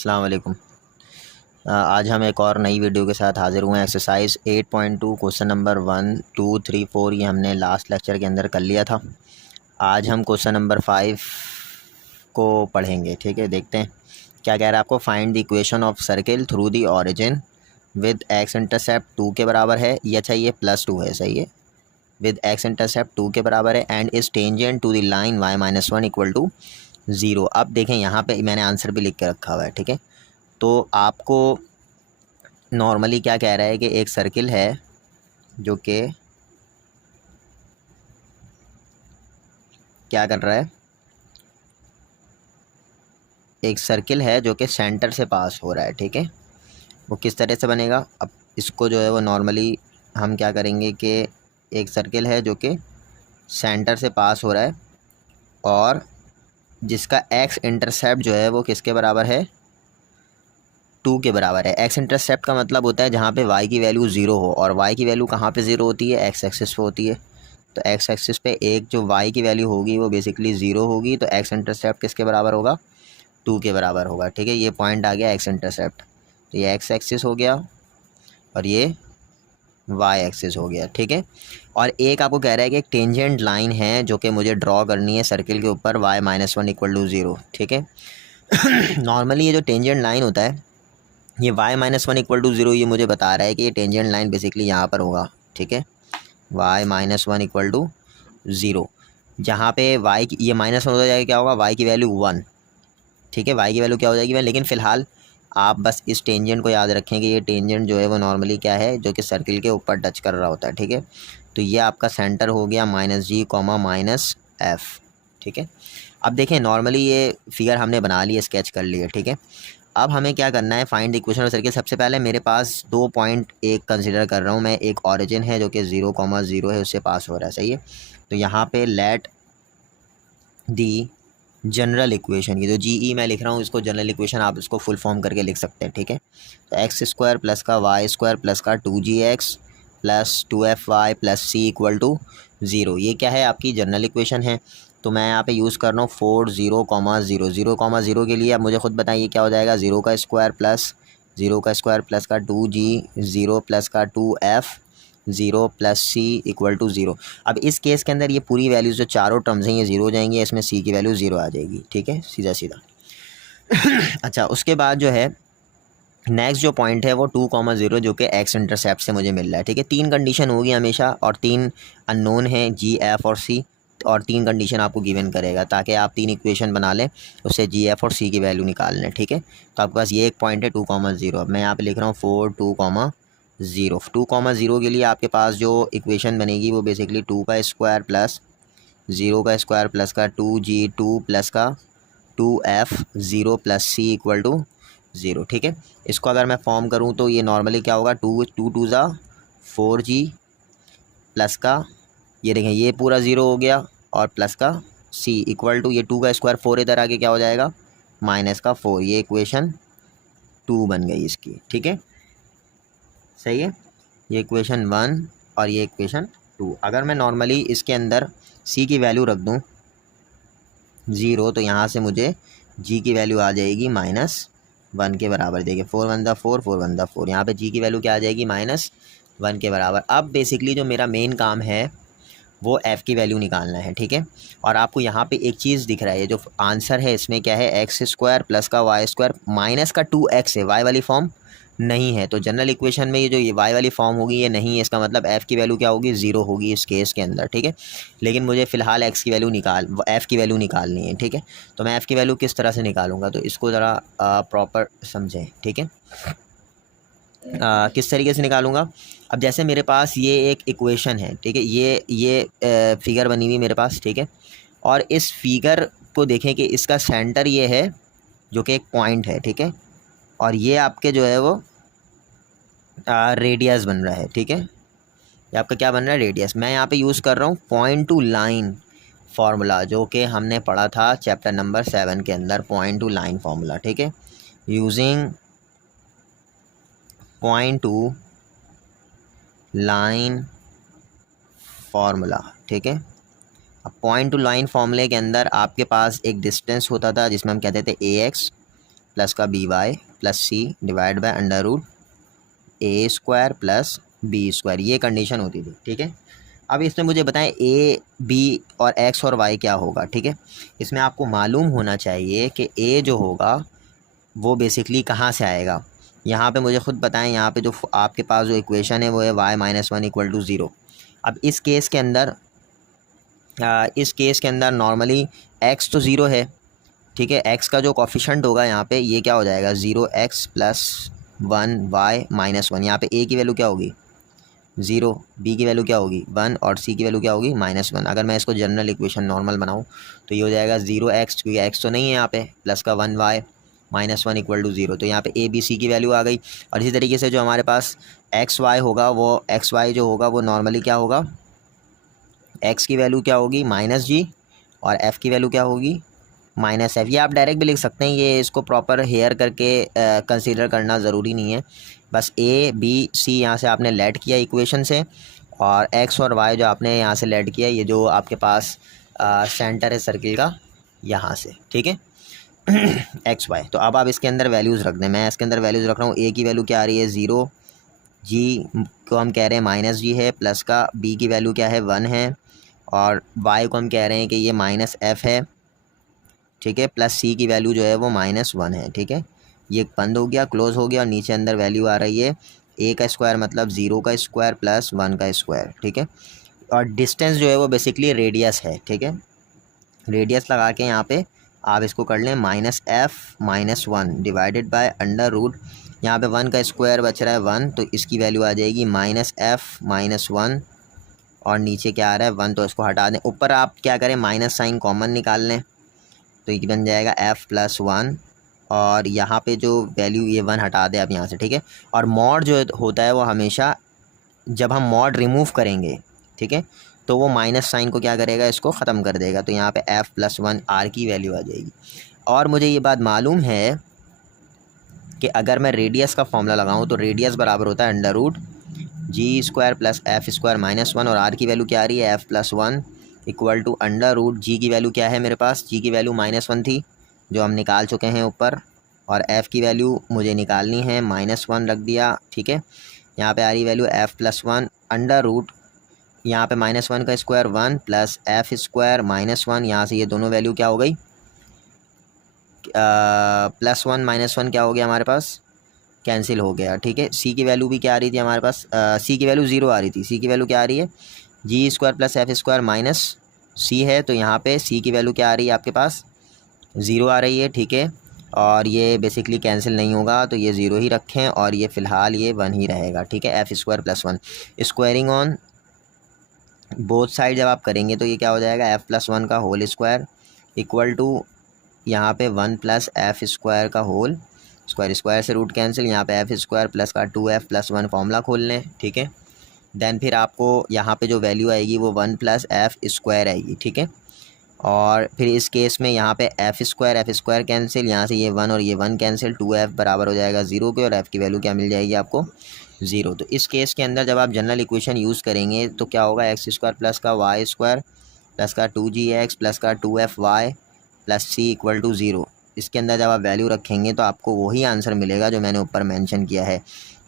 अस्सलाम वालेकुम। आज हम एक और नई वीडियो के साथ हाज़िर हुए हैं। एक्सरसाइज 8.2 क्वेश्चन नंबर 1, 2, 3, 4 ये हमने लास्ट लेक्चर के अंदर कर लिया था। आज हम क्वेश्चन नंबर 5 को पढ़ेंगे। ठीक है, देखते हैं क्या कह रहा है आपको। Find the equation of circle through the origin with x intercept 2 के बराबर है। ये अच्छा ये +2 है, सही है। विद एक्स इंटरसेप्ट 2 के बराबर है and is tangent to the line y-1 equal to 0। अब देखें यहाँ पे मैंने आंसर भी लिख के रखा हुआ है। ठीक है, तो आपको नॉर्मली क्या कह रहा है कि एक सर्किल है जो कि क्या कर रहा है, एक सर्किल है जो कि सेंटर से पास हो रहा है। ठीक है, वो किस तरह से बनेगा, अब इसको जो है वो नॉर्मली हम क्या करेंगे कि एक सर्किल है जो कि सेंटर से पास हो रहा है और जिसका एक्स इंटरसेप्ट जो है वो किसके बराबर है, 2 के बराबर है। एक्स इंटरसेप्ट का मतलब होता है जहाँ पे y की वैल्यू 0 हो, और y की वैल्यू कहाँ पे 0 होती है, एक्स एक्सिस पे होती है। तो एक्स एक्सिस पे एक जो y की वैल्यू होगी वो बेसिकली 0 होगी, तो एक्स इंटरसेप्ट किसके बराबर होगा, 2 के बराबर होगा। ठीक है, ये पॉइंट आ गया एक्स इंटरसेप्ट। तो ये एक्स एक्सिस हो गया और ये वाई एक्सिस हो गया। ठीक है, और एक आपको कह रहा है कि एक टेंजेंट लाइन है जो कि मुझे ड्रॉ करनी है सर्किल के ऊपर y-1 इक्वल टू 0। ठीक है, नॉर्मली ये जो टेंजेंट लाइन होता है ये y-1 इक्वल टू 0 ये मुझे बता रहा है कि ये टेंजेंट लाइन बेसिकली यहाँ पर होगा। ठीक है, y-1 इक्वल टू 0, जहाँ पे y की ये -1 हो जाएगा, क्या होगा, y की वैल्यू 1। ठीक है, y की वैल्यू क्या हो जाएगी, लेकिन फ़िलहाल आप बस इस टेंजेंट को याद रखें कि ये टेंजेंट जो है वो नॉर्मली क्या है, जो कि सर्किल के ऊपर टच कर रहा होता है। ठीक है, तो ये आपका सेंटर हो गया -g, -f। ठीक है, अब देखें नॉर्मली ये फिगर हमने बना ली है, स्केच कर लिए। ठीक है, अब हमें क्या करना है, find the equation of circle. सबसे पहले मेरे पास 2 पॉइंट एक कंसिडर कर रहा हूँ मैं। एक ओरिजिन है जो कि 0,0 है, उससे पास हो रहा है, सही है। तो यहाँ पे लेट दी जनरल इक्वेशन, ये जो जी मैं लिख रहा हूँ इसको जनरल इक्वेशन आप इसको फुल फॉर्म करके लिख सकते हैं। ठीक है, तो x² प्लस का y² प्लस का 2gx plus 2fy plus c equal to 0, ये क्या है, आपकी जनरल इक्वेशन है। तो मैं यहाँ पे यूज़ कर रहा हूँ 4 0,0 0,0 के लिए। अब मुझे खुद बताइए क्या हो जाएगा, 0 का स्क्वायर प्लस 0 का स्क्वायर प्लस का 2g 0 प्लस का 2f 0 plus c equal to 0। अब इस केस के अंदर ये पूरी वैल्यूज़ जो चारों टर्म्स हैं ये 0 हो जाएंगी, इसमें c की वैल्यू 0 आ जाएगी। ठीक है, सीधा सीधा। अच्छा, उसके बाद जो है नेक्स्ट जो पॉइंट है वो 2,0 जो कि एक्स इंटरसेप्ट से मुझे मिल रहा है। ठीक है, 3 कंडीशन होगी हमेशा और 3 अननोन हैं, g, f और c, और 3 कंडीशन आपको गिवन करेगा ताकि आप 3 इक्वेशन बना लें, उससे g, f और c की वैल्यू निकाल लें। ठीक है, तो आपके पास ये एक पॉइंट है 2,0। अब मैं यहाँ पे लिख रहा हूँ 4 2,0 के लिए आपके पास जो इक्वेशन बनेगी वो बेसिकली 2 का स्क्वायर प्लस 0 का स्क्वायर प्लस का 2g 2 प्लस का 2f 0 plus c equal to 0। ठीक है, इसको अगर मैं फॉर्म करूं तो ये नॉर्मली क्या होगा, 2 2 ज़ा 4g प्लस का, ये देखें ये पूरा 0 हो गया, और प्लस का c इक्वल टू ये 2 का स्क्वायर 4 इधर आके क्या हो जाएगा, माइनस का 4। ये इक्वेशन 2 बन गई इसकी। ठीक है, सही है, ये इक्वेशन 1 और ये इक्वेशन 2। अगर मैं नॉर्मली इसके अंदर c की वैल्यू रख दूं 0, तो यहाँ से मुझे g की वैल्यू आ जाएगी -1 के बराबर। देखिए 4 1 दा 4 4 1 दा 4, यहाँ पे g की वैल्यू क्या आ जाएगी, -1 के बराबर। अब बेसिकली जो मेरा मेन काम है वो f की वैल्यू निकालना है। ठीक है, और आपको यहाँ पे एक चीज़ दिख रहा है, ये जो आंसर है इसमें क्या है, x² प्लस का y² माइनस का 2x है, y वाली फॉर्म नहीं है। तो जनरल इक्वेशन में ये जो ये y वाली फॉर्म होगी ये नहीं है, इसका मतलब f की वैल्यू क्या होगी, 0 होगी इस केस के अंदर। ठीक है, लेकिन मुझे फ़िलहाल f की वैल्यू निकालनी है। ठीक है, तो मैं f की वैल्यू किस तरह से निकालूंगा, तो इसको ज़रा प्रॉपर समझें। ठीक है, किस तरीके से निकालूंगा, अब जैसे मेरे पास ये एक इक्वेशन है। ठीक है, ये फिगर बनी हुई मेरे पास। ठीक है, और इस फिगर को देखें कि इसका सेंटर ये है जो कि एक पॉइंट है। ठीक है, और ये आपके जो है वो रेडियस बन रहा है। ठीक है, ये आपका क्या बन रहा है, रेडियस। मैं यहाँ पे यूज़ कर रहा हूँ पॉइंट टू लाइन फार्मूला, जो कि हमने पढ़ा था चैप्टर नंबर 7 के अंदर, पॉइंट टू लाइन फार्मूला। ठीक है, using point two line formula. ठीक है, अब पॉइंट टू लाइन फार्मूले के अंदर आपके पास एक डिस्टेंस होता था जिसमें हम कहते थे ax, प्लस का B Y plus C divide by under root A square plus B square, ये कंडीशन होती थी। ठीक है, अब इसमें मुझे बताएं ए बी और एक्स और वाई क्या होगा। ठीक है, इसमें आपको मालूम होना चाहिए कि ए जो होगा वो बेसिकली कहाँ से आएगा। यहाँ पे मुझे खुद बताएं, यहाँ पे जो आपके पास जो इक्वेशन है वो है y-1 इक्वल टू 0। अब इस केस के अंदर नॉर्मली x तो 0 है। ठीक है, x का जो कोफिशेंट होगा यहाँ पे ये क्या हो जाएगा 0x प्लस 1y-1। यहाँ पे a की वैल्यू क्या होगी 0, b की वैल्यू क्या होगी 1 और c की वैल्यू क्या होगी -1। अगर मैं इसको जनरल इक्वेशन नॉर्मल बनाऊँ तो ये हो जाएगा 0x, क्योंकि x तो नहीं है यहाँ पे, प्लस का 1y-1 इक्वल टू 0। तो यहाँ पे a b c की वैल्यू आ गई। और इसी तरीके से जो हमारे पास एक्स वाई होगा वो एक्स वाई जो होगा वो नॉर्मली क्या होगा, x की वैल्यू क्या होगी -g और f की वैल्यू क्या होगी -f। ये आप डायरेक्ट भी लिख सकते हैं, ये इसको प्रॉपर हेयर करके कंसीडर करना ज़रूरी नहीं है। बस a b c यहाँ से आपने लेट किया इक्वेशन से, और x और y जो आपने यहाँ से लेट किया, ये जो आपके पास सेंटर है सर्किल का यहाँ से। ठीक है, एक्स वाई। तो अब आप इसके अंदर वैल्यूज़ रख दें, मैं इसके अंदर वैल्यूज़ रख रहा हूँ। a की वैल्यू क्या आ रही है 0, g को हम कह रहे हैं -g है, प्लस का b की वैल्यू क्या है 1 है, और y को हम कह रहे हैं कि ये -f है। ठीक है, प्लस c की वैल्यू जो है वो -1 है। ठीक है, ये बंद हो गया, क्लोज़ हो गया, और नीचे अंदर वैल्यू आ रही है a का स्क्वायर मतलब 0 का स्क्वायर प्लस 1 का स्क्वायर। ठीक है, और डिस्टेंस जो है वो बेसिकली रेडियस है। ठीक है, रेडियस लगा के यहाँ पे आप इसको कर लें -f-1 divided by under root, यहाँ पे 1 का स्क्वायर बच रहा है 1, तो इसकी वैल्यू आ जाएगी -f-1, और नीचे क्या आ रहा है 1, तो इसको हटा दें। ऊपर आप क्या करें माइनस साइन कॉमन निकाल लें, तो ये बन जाएगा f+1, और यहाँ पे जो वैल्यू ये 1 हटा दें आप यहाँ से। ठीक है, और मॉड जो होता है वो हमेशा जब हम मॉड रिमूव करेंगे, ठीक है, तो वो माइनस साइन को क्या करेगा, इसको ख़त्म कर देगा। तो यहाँ पे f+1 r की वैल्यू आ जाएगी। और मुझे ये बात मालूम है कि अगर मैं रेडियस का फॉर्मूला लगाऊं तो रेडियस बराबर होता है under root g square plus f square -1, और r की वैल्यू क्या आ रही है f+1 equal to under root g की वैल्यू क्या है मेरे पास, g की वैल्यू -1 थी जो हम निकाल चुके हैं ऊपर, और f की वैल्यू मुझे निकालनी है -1 रख दिया। ठीक है, यहाँ पे आ रही वैल्यू f+1 अंडर रूट, यहाँ पे -1 का स्क्वायर 1 प्लस f स्क्वायर -1, यहाँ से ये दोनों वैल्यू क्या हो गई +1 -1 क्या हो गया हमारे पास, कैंसिल हो गया। ठीक है, c की वैल्यू भी क्या आ रही थी हमारे पास, c की वैल्यू 0 आ रही थी, c की वैल्यू क्या आ रही है g square plus f square minus c है, तो यहाँ पे c की वैल्यू क्या आ रही है आपके पास 0 आ रही है। ठीक है, और ये बेसिकली कैंसिल नहीं होगा, तो ये 0 ही रखें, और ये फ़िलहाल ये 1 ही रहेगा। ठीक है, f square plus 1 squaring on both side जब आप करेंगे तो ये क्या हो जाएगा f+1 का होल स्क्वायर इक्वल टू यहाँ पे 1 प्लस f स्क्वायर का होल स्क्वायर, स्क्वायर से रूट कैंसिल, यहाँ पे f स्क्वायर प्लस का 2f+1 फॉर्मूला खोल लें। ठीक है, देन फिर आपको यहाँ पे जो वैल्यू आएगी वो 1 प्लस f स्क्वायर आएगी। ठीक है, और फिर इस केस में यहाँ पे f स्क्वायर कैंसिल, यहाँ से ये 1 और ये 1 कैंसिल, 2f बराबर हो जाएगा 0 के, और f की वैल्यू क्या मिल जाएगी आपको 0। तो इस केस के अंदर जब आप जनरल इक्वेशन यूज़ करेंगे तो क्या होगा x स्क्वायर प्लस का y स्क्वायर प्लस का 2gx प्लस का 2fy plus c equal to 0। इसके अंदर जब आप वैल्यू रखेंगे तो आपको वही आंसर मिलेगा जो मैंने ऊपर मेंशन किया है।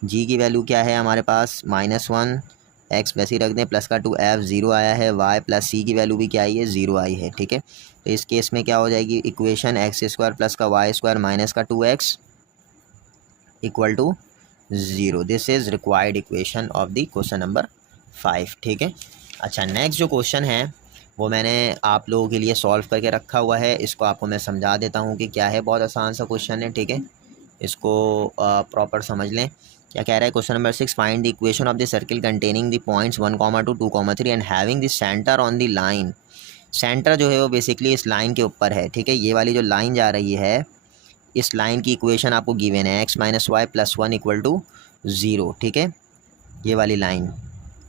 g की वैल्यू क्या है हमारे पास -1, x वैसे ही रख दें, प्लस का 2f 0 आया है, y प्लस c की वैल्यू भी क्या आई है 0 आई है। ठीक है, तो इस केस में क्या हो जाएगी इक्वेशन x स्क्वायर प्लस का y स्क्वायर माइनस का 2x equal to 0। This is required equation of the question number 5। ठीक है, अच्छा नेक्स्ट जो क्वेश्चन है वो मैंने आप लोगों के लिए सॉल्व करके रखा हुआ है, इसको आपको मैं समझा देता हूँ कि क्या है। बहुत आसान सा क्वेश्चन है। ठीक है, इसको प्रॉपर समझ लें। क्या कह रहा है question number 6, find the equation of the circle containing the points 1, 2, 2, 3 and having the centre on the line. Centre जो है वो बेसिकली इस लाइन के ऊपर है। ठीक है, ये वाली जो लाइन जा रही है इस लाइन की इक्वेशन आपको गिवन है x - y + 1 इक्वल टू 0। ठीक है, ये वाली लाइन,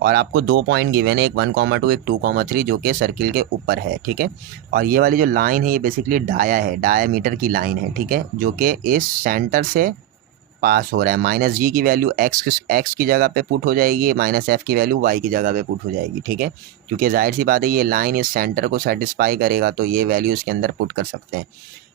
और आपको 2 पॉइंट गिवन है, एक 1, 2, एक 2, 3 जो कि सर्किल के ऊपर है। ठीक है, और ये वाली जो लाइन है ये बेसिकली डायामीटर की लाइन है। ठीक है, जो कि इस सेंटर से पास हो रहा है। -g की वैल्यू x की जगह पे पुट हो जाएगी, -f की वैल्यू y की जगह पे पुट हो जाएगी। ठीक है, क्योंकि जाहिर सी बात है ये लाइन इस सेंटर को सेटिस्फाई करेगा, तो ये वैल्यू इसके अंदर पुट कर सकते हैं।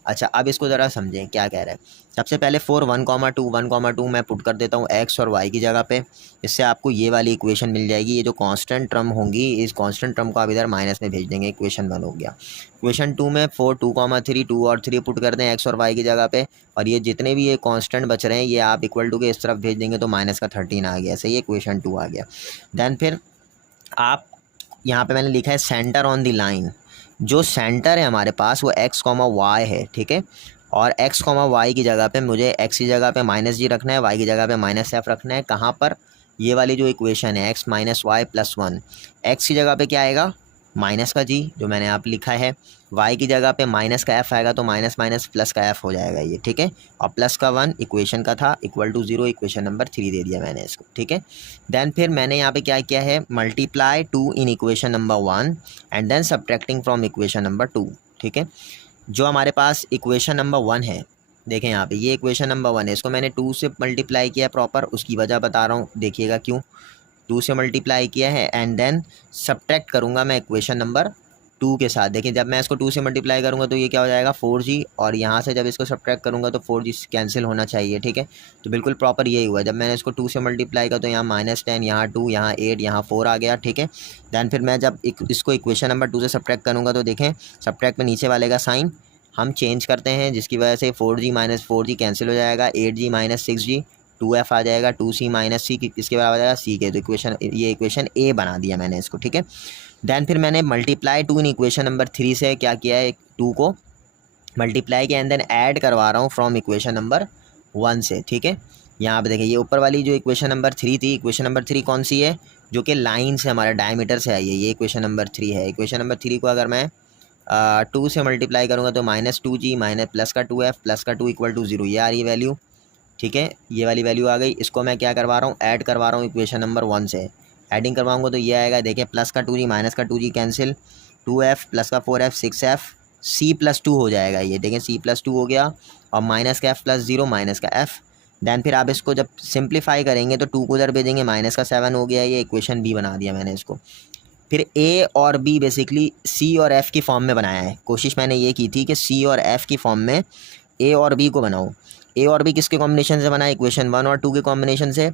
अच्छा, अब इसको ज़रा समझें क्या कह रहा है। सबसे पहले फॉर 1,2 मैं पुट कर देता हूँ एक्स और वाई की जगह पे। इससे आपको ये वाली इक्वेशन मिल जाएगी। ये जो कांस्टेंट टर्म होंगी, इस कांस्टेंट टर्म को आप इधर माइनस में भेज देंगे। इक्वेशन 1 हो गया। इक्वेशन 2 में 4 2,3 2 और 3 पुट कर दें एक्स और वाई की जगह पे, और ये जितने भी ये कांस्टेंट बच रहे हैं ये आप इक्वल टू के इस तरफ भेज देंगे तो माइनस का 13 आ गया। सही है, इक्वेशन 2 आ गया। दैन फिर आप यहाँ पे मैंने लिखा है सेंटर ऑन द लाइन। जो सेंटर है हमारे पास वो x, y है, ठीक है। और x, y की जगह पे मुझे x की जगह पे -g रखना है, y की जगह पे -f रखना है। कहाँ पर? ये वाली जो इक्वेशन है x - y + 1, x की जगह पे क्या आएगा? माइनस का g जो मैंने आप लिखा है, y की जगह पे माइनस का f आएगा तो माइनस माइनस प्लस का f हो जाएगा ये, ठीक है। और प्लस का 1 इक्वेशन का था, इक्वल टू 0 इक्वेशन नंबर 3 दे दिया मैंने इसको, ठीक है। देन फिर मैंने यहाँ पे क्या किया है, multiply 2 in equation number 1 and then subtracting from equation number 2, ठीक है। जो हमारे पास इक्वेशन नंबर 1 है, देखें यहाँ पे ये इक्वेशन नंबर 1 है, इसको मैंने 2 से मल्टीप्लाई किया प्रॉपर। उसकी वजह बता रहा हूँ, देखिएगा क्यों 2 से मल्टीप्लाई किया है। एंड देन सब्ट्रैक्ट करूँगा मैं इक्वेशन नंबर 2 के साथ। देखिए जब मैं इसको 2 से मल्टीप्लाई करूँगा तो ये क्या हो जाएगा 4g, और यहाँ से जब इसको सब्ट्रैक्ट करूँगा तो 4g कैंसिल होना चाहिए, ठीक है। तो बिल्कुल प्रॉपर यही हुआ। जब मैंने इसको 2 से मल्टीप्लाई किया तो यहाँ -10, यहाँ 2, यहाँ 8, यहाँ 4 आ गया, ठीक है। दैन फिर मैं जब इसको इक्वेशन नंबर 2 से सब्ट्रैक्ट करूँगा तो देखें सब्ट्रैक्ट में नीचे वाले का साइन हम चेंज करते हैं, जिसकी वजह से 4g - 4g कैंसिल हो जाएगा, 8g - 6g, 2f आ जाएगा, 2c - c इसके बराबर आ जाएगा c के। तो इक्वेशन, ये इक्वेशन ए बना दिया मैंने इसको, ठीक है। दैन फिर मैंने मल्टीप्लाई 2 इन इक्वेशन नंबर 3 से क्या किया है, 2 को मल्टीप्लाई किया एंड देन ऐड करवा रहा हूँ फ्रॉम इक्वेशन नंबर 1 से, ठीक है। यहाँ पे देखिए ये ऊपर वाली जो इक्वेशन नंबर 3 थी, इक्वेशन नंबर 3 कौन सी है, जो कि लाइन से हमारा डायमीटर से आई है, ये इक्वेशन नंबर 3 है। इक्वेशन नंबर 3 को अगर मैं 2 से मल्टीप्लाई करूँगा तो -2g प्लस का 2f प्लस का 2 इक्वल टू 0, ये आ रही वैल्यू, ठीक है। ये वाली वैल्यू आ गई। इसको मैं क्या करवा रहा हूँ, ऐड करवा रहा हूँ इक्वेशन नंबर 1 से। एडिंग करवाऊँगा तो ये आएगा, देखिए प्लस का 2g माइनस का 2g कैंसिल, 2f प्लस का 4f 6f, c + 2 हो जाएगा ये, देखें c + 2 हो गया, और माइनस का f + 0 माइनस का f। दैन फिर आप इसको जब सिंप्लीफाई करेंगे तो 2 को उधर भेजेंगे, माइनस का 7 हो गया, ये इक्वेशन b बना दिया मैंने इसको। फिर a और b बेसिकली c और f की फॉर्म में बनाया है। कोशिश मैंने ये की थी कि c और f की फॉर्म में a और b को बनाऊँ। a और b किसके कॉम्बिनेशन से बना है, इक्वेशन 1 और 2 के कॉम्बिनेशन से,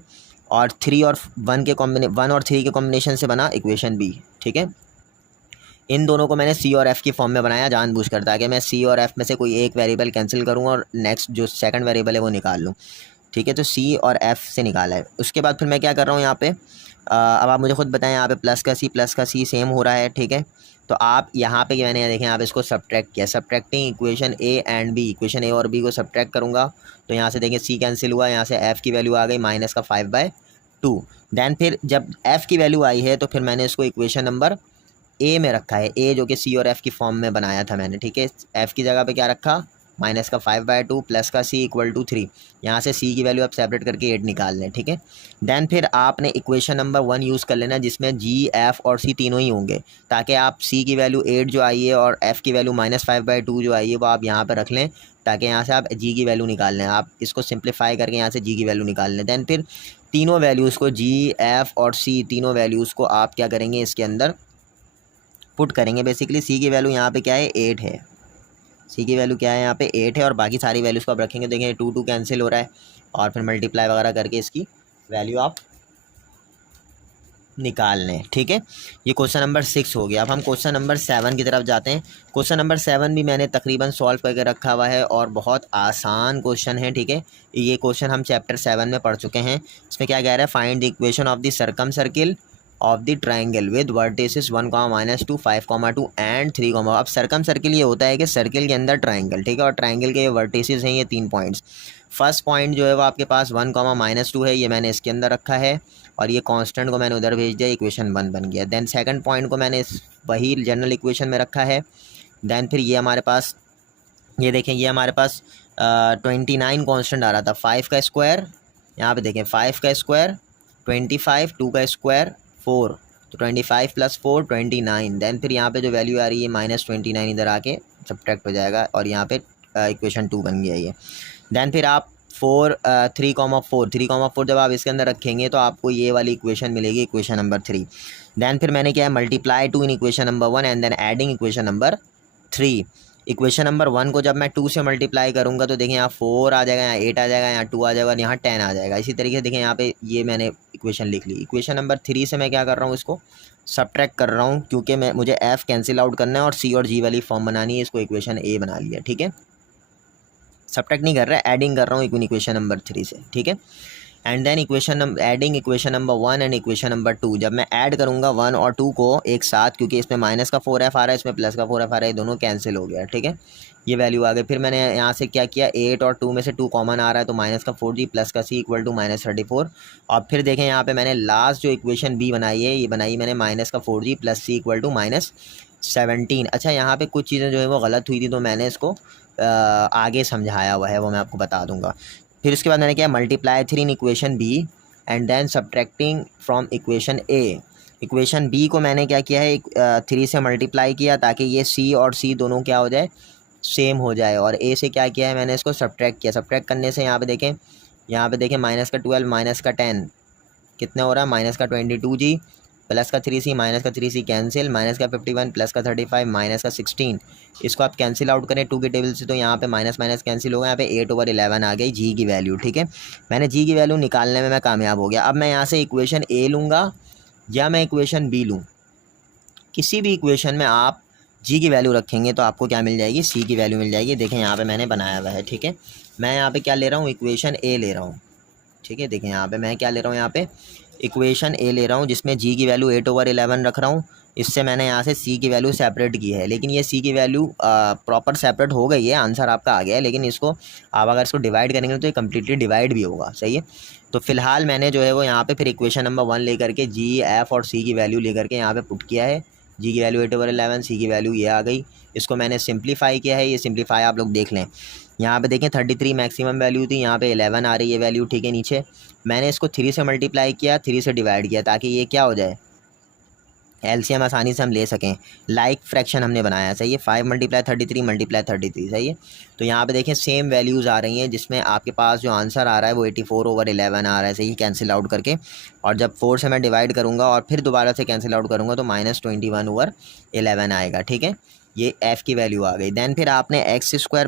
और 3 और 1 और 3 के कॉम्बिनेशन से बना इक्वेशन b, ठीक है। इन दोनों को मैंने c और f की फॉर्म में बनाया जानबूझकर, ताकि मैं c और f में से कोई एक वेरिएबल कैंसिल करूँ और नेक्स्ट जो सेकंड वेरिएबल है वो निकाल लूँ, ठीक है। तो c और f से निकाला है। उसके बाद फिर मैं क्या कर रहा हूँ यहाँ पे, अब आप मुझे खुद बताएं, यहाँ पे प्लस का c सेम हो रहा है, ठीक है। तो आप यहाँ पे मैंने देखें आप इसको सब्ट्रैक्ट किया, subtracting equation a and b, equation a और b को सब्ट्रैक्ट करूँगा तो यहाँ से देखें c कैंसिल हुआ, यहाँ से f की वैल्यू आ गई -5/2। दैन फिर जब f की वैल्यू आई है तो फिर मैंने इसको इक्वेशन नंबर a में रखा है, a जो कि c और f की फॉर्म में बनाया था मैंने, ठीक है। f की जगह पे क्या रखा, -5/2 प्लस का c इक्वल टू 3। यहाँ से c की वैल्यू आप सेपरेट करके 8 निकाल लें, ठीक है। दैन फिर आपने इक्वेशन नंबर 1 यूज़ कर लेना, जिसमें g, f और c तीनों ही होंगे, ताकि आप c की वैल्यू 8 जो आई है और f की वैल्यू -5/2 जो आई है वो आप यहाँ पर रख लें, ताकि यहाँ से आप g की वैल्यू निकाल लें। आप इसको सिंप्लीफाई करके यहाँ से g की वैल्यू निकाल लें। दैन फिर तीनों वैल्यूज़ को, g, f और c तीनों वैल्यूज़ को आप क्या करेंगे, इसके अंदर पुट करेंगे। बेसिकली c की वैल्यू यहाँ पे क्या है, 8 है। c की वैल्यू क्या है यहाँ पे 8 है, और बाकी सारी वैल्यूज़ को आप रखेंगे, देखेंगे 2 कैंसिल हो रहा है, और फिर मल्टीप्लाई वगैरह करके इसकी वैल्यू आप निकाल लें, ठीक है। ये क्वेश्चन नंबर 6 हो गया। अब हम क्वेश्चन नंबर 7 की तरफ जाते हैं। क्वेश्चन नंबर 7 भी मैंने तकरीबन सॉल्व करके रखा हुआ है, और बहुत आसान क्वेश्चन है, ठीक है। ये क्वेश्चन हम चैप्टर 7 में पढ़ चुके हैं। इसमें क्या कह रहा है, find the equation of the circum circle of the triangle with vertices 1, -2, 5, 2 and 3, अब सर्कम सर्किल ये होता है कि सर्किल के अंदर ट्राइंगल, ठीक है, और ट्राइंगल के ये वर्टिसेस हैं, ये 3 पॉइंट्स। फर्स्ट पॉइंट जो है वो आपके पास 1, -2 है, ये मैंने इसके अंदर रखा है, और ये कांस्टेंट को मैंने उधर भेज दिया, इक्वेशन 1 बन गया। दैन सेकंड पॉइंट को मैंने वही जनरल इक्वेशन में रखा है। दैन फिर ये हमारे पास, ये देखें ये हमारे पास 29 कांस्टेंट आ रहा था, 5 का स्क्वायर, यहाँ पे देखें 5 का स्क्वायर 25, 2 का स्क्वायर 4, तो 25 + 4 29। दैन फिर यहाँ पे जो वैल्यू आ रही है -29 इधर आके सब्ट्रैक्ट हो जाएगा, और यहाँ पे इक्वेशन 2 बन गया ये। दैन फिर आप 3,4 जब आप इसके अंदर रखेंगे तो आपको ये वाली इक्वेशन मिलेगी, इक्वेशन नंबर 3। दैन फिर मैंने क्या है, multiply 2 in equation number 1 and then adding equation number 3। Equation number 1 को जब मैं 2 से मल्टीप्लाई करूँगा तो देखें यहाँ 4 आ जाएगा, यहाँ 8 आ जाएगा, यहाँ 2 आ जाएगा और यहाँ 10 आ जाएगा। इसी तरीके से देखें यहाँ पे ये मैंने इक्वेशन लिख ली। इक्वेशन नंबर 3 से मैं क्या कर रहा हूँ, इसको सब्ट्रैक्ट कर रहा हूँ क्योंकि मुझे एफ कैंसिल आउट करना है और सी और जी वाली फॉर्म बनानी है। इसको इक्वेशन ए बना लिया, ठीक है। सब्ट्रैक्ट नहीं कर रहा है, एडिंग कर रहा हूँ इक्वेशन नंबर 3 से, ठीक है। And then adding equation number 1 and equation number 2। जब मैं ऐड करूँगा 1 और 2 को एक साथ, क्योंकि इसमें माइनस का 4f आ रहा है, इसमें प्लस का 4f आ रहा है, दोनों कैंसिल हो गया, ठीक है। ये वैल्यू आ गई। फिर मैंने यहाँ से क्या किया, 8 और 2 में से 2 कॉमन आ रहा है तो माइनस का 4g प्लस का c इक्वल टू -34। और फिर देखें यहाँ पे मैंने लास्ट जो इक्वेशन बी बनाई है, ये बनाई मैंने माइनस का 4g plus c equal to -17। अच्छा, यहाँ पे कुछ चीज़ें जो है वो गलत हुई थी तो मैंने इसको आगे समझाया हुआ है, वो मैं आपको बता दूंगा। फिर उसके बाद मैंने किया multiply 3 in equation B and then subtracting from equation A. Equation B को मैंने क्या किया है, 3 से मल्टीप्लाई किया ताकि ये सी और सी दोनों क्या हो जाए, सेम हो जाए। और ए से क्या किया है, मैंने इसको सब्ट्रैक्ट किया। सब्ट्रैक्ट करने से यहाँ पे देखें माइनस का 12 माइनस का 10 कितना हो रहा है, माइनस का 22g प्लस का 3c माइनस का 3c कैंसिल, माइनस का 51 प्लस का 35 माइनस का 16। इसको आप कैंसिल आउट करें 2 के टेबल से तो यहाँ पे माइनस माइनस कैंसिल होगा, यहाँ पे 8/11 आ गई जी की वैल्यू, ठीक है। मैंने जी की वैल्यू निकालने में मैं कामयाब हो गया। अब मैं यहाँ से इक्वेशन ए लूँगा या मैं इक्वेशन बी लूँ, किसी भी इक्वेशन में आप जी की वैल्यू रखेंगे तो आपको क्या मिल जाएगी, सी की वैल्यू मिल जाएगी। देखें यहाँ पे मैंने बनाया हुआ है, ठीक है। मैं यहाँ पे क्या ले रहा हूँ, इक्वेशन ए ले रहा हूँ, ठीक है। देखें यहाँ पे मैं क्या ले रहा हूँ, यहाँ पे इक्वेशन ए ले रहा हूँ जिसमें जी की वैल्यू 8/11 रख रहा हूँ। इससे मैंने यहाँ से सी की वैल्यू सेपरेट की है, लेकिन ये सी की वैल्यू प्रॉपर सेपरेट हो गई है, आंसर आपका आ गया है। लेकिन इसको आप अगर इसको डिवाइड करेंगे तो ये कम्प्लीटली डिवाइड भी होगा, सही है। तो फिलहाल मैंने जो है वो यहाँ पे फिर इक्वेशन नंबर 1 लेकर के जी, एफ और सी की वैल्यू लेकर के यहाँ पे पुट किया है। जी की वैल्यू 8/11, सी की वैल्यू ये आ गई। इसको मैंने सिंप्लीफाई किया है, ये सिंप्लीफाई आप लोग देख लें। यहाँ पे देखें 33 मैक्सिमम वैल्यू थी, यहाँ पे 11 आ रही है वैल्यू, ठीक है। नीचे मैंने इसको 3 से मल्टीप्लाई किया, 3 से डिवाइड किया ताकि ये क्या हो जाए, एलसीएम आसानी से हम ले सकें। लाइक फ्रैक्शन हमने बनाया, सही है। 5 × 33 × 33, सही है। तो यहाँ पे देखें सेम वैल्यूज़ आ रही हैं, जिसमें आपके पास जो आंसर आ रहा है वो 84/11 आ रहा है, सही है, कैंसिल आउट करके। और जब 4 से मैं डिवाइड करूँगा और फिर दोबारा से कैंसिल आउट करूँगा तो -21/11 आएगा, ठीक है। ये f की वैल्यू आ गई। देन फिर आपने x² + y²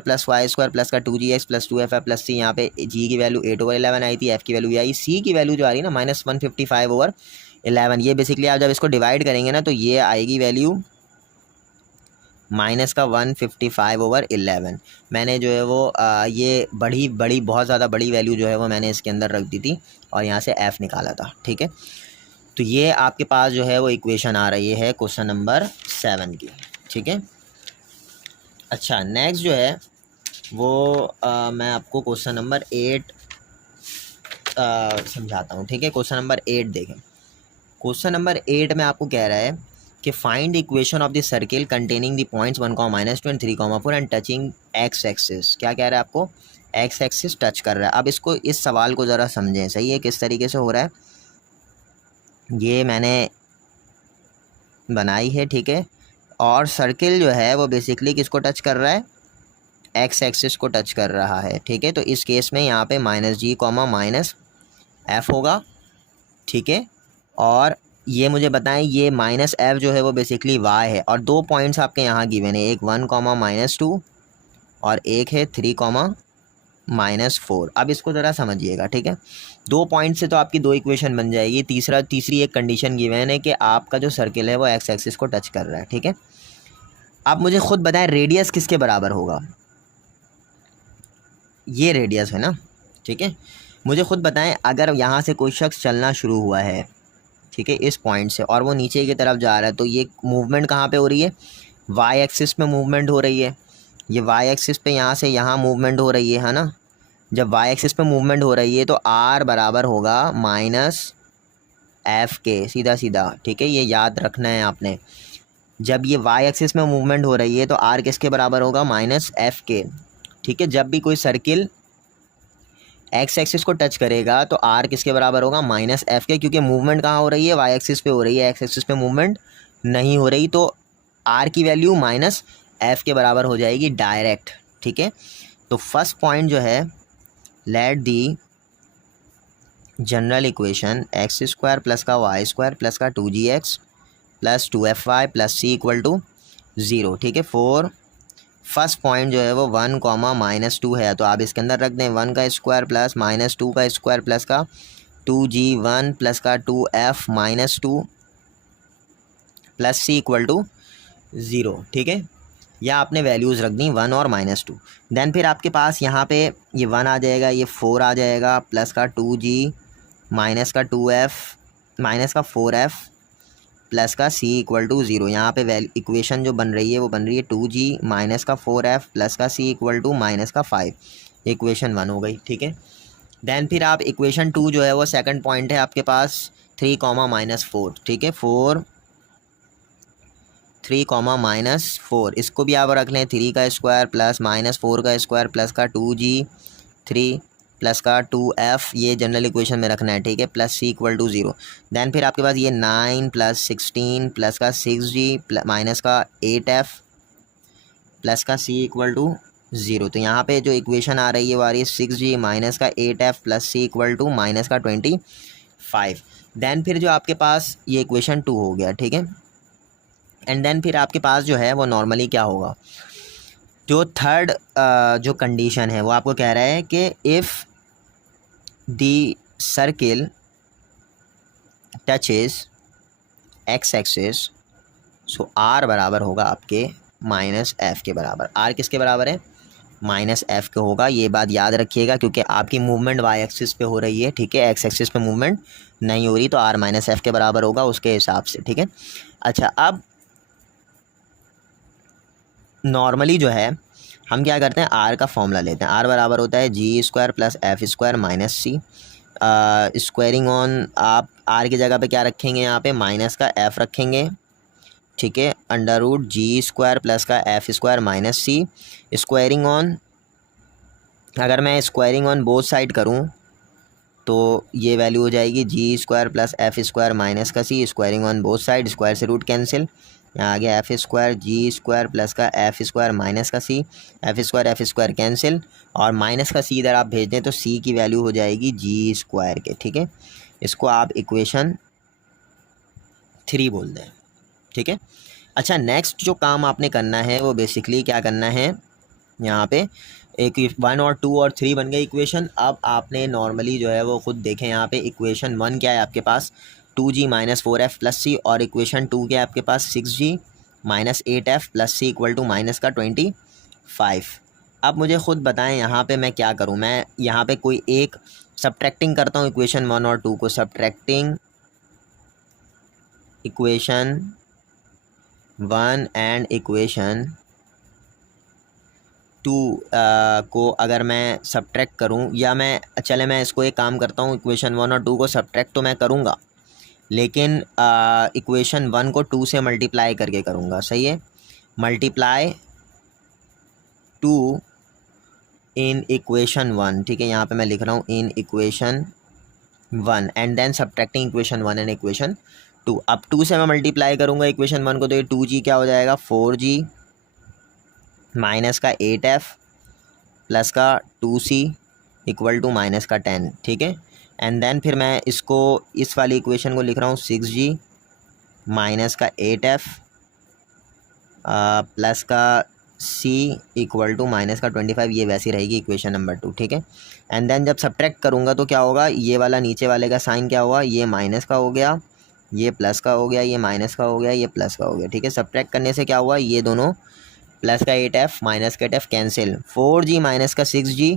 प्लस का 2gx + 2f प्लस c, यहाँ पे g की वैल्यू 8/11 आई थी, f की वैल्यू ये आई, c की वैल्यू जो आ रही है ना -155/11। ये बेसिकली आप जब इसको डिवाइड करेंगे ना तो ये आएगी वैल्यू -155/11। मैंने जो है वो ये बड़ी बहुत ज़्यादा बड़ी वैल्यू जो है वो मैंने इसके अंदर रख दी थी और यहाँ से f निकाला था, ठीक है। तो ये आपके पास जो है वो इक्वेशन आ रही है क्वेश्चन नंबर 7 की, ठीक है। अच्छा, नेक्स्ट जो है वो मैं आपको क्वेश्चन नंबर 8 समझाता हूँ, ठीक है। क्वेश्चन नंबर 8 देखें। क्वेश्चन नंबर 8 में आपको कह रहा है कि find equation of the circle containing the points 1, -2 and 3, 4 and touching x axis. क्या कह रहा है आपको, एक्स एक्सिस टच कर रहा है। अब इसको, इस सवाल को ज़रा समझें, सही है, किस तरीके से हो रहा है। ये मैंने बनाई है, ठीक है। और सर्किल जो है वो बेसिकली किसको टच कर रहा है, एक्स एक्सिस को टच कर रहा है, ठीक है। तो इस केस में यहाँ पे -g, -f होगा, ठीक है। और ये मुझे बताएं, ये -f जो है वो बेसिकली y है और 2 पॉइंट्स आपके यहाँ गिवन है, एक 1, -2 और एक है 3, -4। अब इसको ज़रा समझिएगा, ठीक है। 2 पॉइंट से तो आपकी 2 इक्वेशन बन जाएगी। तीसरी एक कंडीशन गिवन है कि आपका जो सर्किल है वो एक्स एक्सिस को टच कर रहा है, ठीक है। अब मुझे खुद बताएं रेडियस किसके बराबर होगा, ये रेडियस है ना, ठीक है। मुझे खुद बताएं अगर यहाँ से कोई शख्स चलना शुरू हुआ है, ठीक है, इस पॉइंट से, और वो नीचे की तरफ जा रहा है, तो ये मूवमेंट कहाँ पे हो रही है, वाई एक्सिस पे मूवमेंट हो रही है। ये वाई एक्सिस पे यहाँ से यहाँ मूवमेंट हो रही है ना। जब वाई एक्सिस पे मूवमेंट हो रही है तो r बराबर होगा -f के, सीधा सीधा, ठीक है। ये याद रखना है आपने। जब ये वाई एक्सिस में मूवमेंट हो रही है तो r किसके बराबर होगा, -f के, ठीक है। जब भी कोई सर्किल एक्स एक्सिस को टच करेगा तो r किसके बराबर होगा, -f के, क्योंकि मूवमेंट कहाँ हो रही है, वाई एक्सिस पे हो रही है, एक्स एक्सिस पे मूवमेंट नहीं हो रही। तो r की वैल्यू -f के बराबर हो जाएगी डायरेक्ट, ठीक है। तो फर्स्ट पॉइंट जो है, let the general equation x² plus का y² प्लस का 2gx plus 2fy plus c equal to 0, ठीक है। फर्स्ट पॉइंट जो है वो 1, -2 है, तो आप इसके अंदर रख दें 1 का स्क्वायर प्लस -2 का स्क्वायर प्लस का 2g1 प्लस का 2f -2 plus c equal to 0, ठीक है। या आपने वैल्यूज़ रख दी 1 और -2। देन फिर आपके पास यहाँ पे ये 1 आ जाएगा, ये 4 आ जाएगा, प्लस का 2g माइनस का 2f माइनस का 4f प्लस का c इक्वल टू 0। यहाँ पे इक्वेशन जो बन रही है वो बन रही है 2g माइनस का 4f प्लस का c इक्वल टू -5। इक्वेशन 1 हो गई, ठीक है। देन फिर आप इक्वेशन 2 जो है वो सेकंड पॉइंट है आपके पास 3, -4, ठीक है। 3, -4 इसको भी आप रख लें 3 का स्क्वायर प्लस -4 का स्क्वायर प्लस का 2g3 प्लस का 2f, ये जनरल इक्वेशन में रखना है, ठीक है, plus c equal to 0। Then फिर आपके पास ये 9 प्लस 16 प्लस का 6g माइनस का 8f प्लस का c इक्वल टू 0। तो यहाँ पे जो इक्वेशन आ रही है वो आ रही है 6g माइनस का 8f plus c equal to minus का 25। देन फिर जो आपके पास ये इक्वेशन 2 हो गया, ठीक है। एंड देन फिर आपके पास जो है वो नॉर्मली क्या होगा, जो थर्ड जो कंडीशन है वो आपको कह रहा है कि if the circle touches X axis so R बराबर होगा आपके -f के बराबर। आर किसके बराबर है, -f के होगा। ये बात याद रखिएगा क्योंकि आपकी मूवमेंट y एक्सिस पे हो रही है, ठीक है, x एक्सिस पे मूवमेंट नहीं हो रही, तो r -f के बराबर होगा उसके हिसाब से, ठीक है। अच्छा, अब नॉर्मली जो है हम क्या करते हैं, आर का फॉर्मूला लेते हैं। आर बराबर होता है g² plus f² minus c। Squaring on आप आर की जगह पे क्या रखेंगे, यहाँ पे माइनस का f रखेंगे, ठीक है, √g² प्लस का f² minus c। Squaring on, अगर मैं स्क्वायरिंग ऑन बोथ साइड करूँ तो ये वैल्यू हो जाएगी g² प्लस f² माइनस का c। Squaring on both side, square से रूट कैंसिल, यहाँ आ गया f² g² प्लस का f² माइनस का c, f² कैंसिल, और माइनस का c इधर आप भेज दें तो c की वैल्यू हो जाएगी g² के, ठीक है। इसको आप इक्वेशन 3 बोल दें, ठीक है। अच्छा, नेक्स्ट जो काम आपने करना है वो बेसिकली क्या करना है, यहाँ पे एक 1 और 2 और 3 बन गए इक्वेशन। अब आपने नॉर्मली जो है वो खुद देखें, यहाँ पे इक्वेशन 1 क्या है आपके पास 2g minus 4f plus c, और इक्वेशन 2 क्या है आपके पास 6g minus 8f plus c equal to minus का 25। अब मुझे खुद बताएं यहाँ पे मैं क्या करूँ, मैं यहाँ पे कोई एक सब्ट्रैक्टिंग करता हूँ इक्वेशन 1 और 2 को, सब्ट्रैक्टिंग इक्वेशन 1 एंड इक्वेशन 2 को अगर मैं सब्ट्रैक्ट करूं, या मैं मैं इसको एक काम करता हूं, इक्वेशन 1 और 2 को सब्ट्रैक्ट तो मैं करूंगा, लेकिन इक्वेशन 1 को 2 से मल्टीप्लाई करके करूंगा, सही है। मल्टीप्लाई 2 इन इक्वेशन 1, ठीक है, यहाँ पे मैं लिख रहा हूँ in equation 1 and then subtracting equation 1 and equation 2। अब 2 से मैं मल्टीप्लाई करूंगा इक्वेशन 1 को, तो ये 2g क्या हो जाएगा 4g माइनस का 8f प्लस का 2c इक्वल टू माइनस का 10, ठीक है। एंड देन फिर मैं इसको इस वाली इक्वेशन को लिख रहा हूँ 6g माइनस का 8f प्लस का c इक्वल टू माइनस का 25। ये वैसी रहेगी इक्वेशन नंबर 2, ठीक है। एंड देन जब सब्ट्रैक्ट करूँगा तो क्या होगा, ये वाला नीचे वाले का साइन क्या होगा, ये माइनस का हो गया, ये प्लस का हो गया, ये माइनस का हो गया, ये प्लस का हो गया, ठीक है। सब्ट्रैक्ट करने से क्या हुआ, ये दोनों प्लस का 8f माइनस का 8f कैंसिल, 4g माइनस का 6g